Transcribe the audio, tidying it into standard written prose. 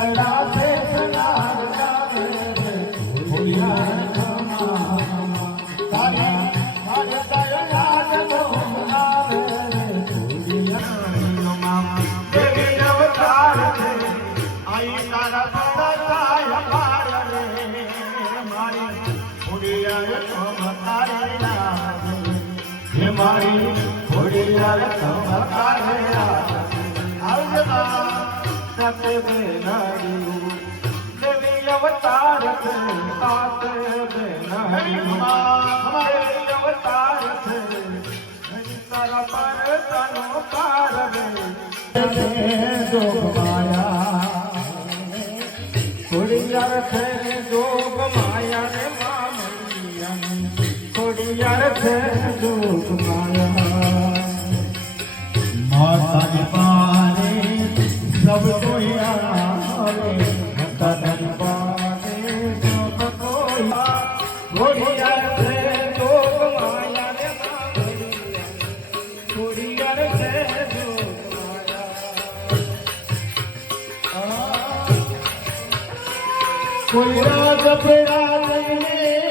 સગડા છે સનાર તારે તારે મારે તારે યાદ નો આવે દેવી અવતાર છે આઈ તારા પતાય પાર રે મારી ખોડિયાર તારે યાદ હે મારી ખોડિયાર તારે યાદ આવજના સતે બેનાડ્યું દેવી અવતાર છે આતે બેનાડ્યું દેવી અવતાર છે તારા પર તનો પાર રે જોગ માયા ખોડિયાર છે જોગ માયા રે મામૈયા ખોડિયાર છે જોગ માયા માતાજી પારે સબ કોઈ આવે તન પારે સબ કોઈ ખોડિયાર છે જોગ માયા રે મામૈયા ખોડિયાર છે જોગ માયા કોઈ રાજ પેડા લઈને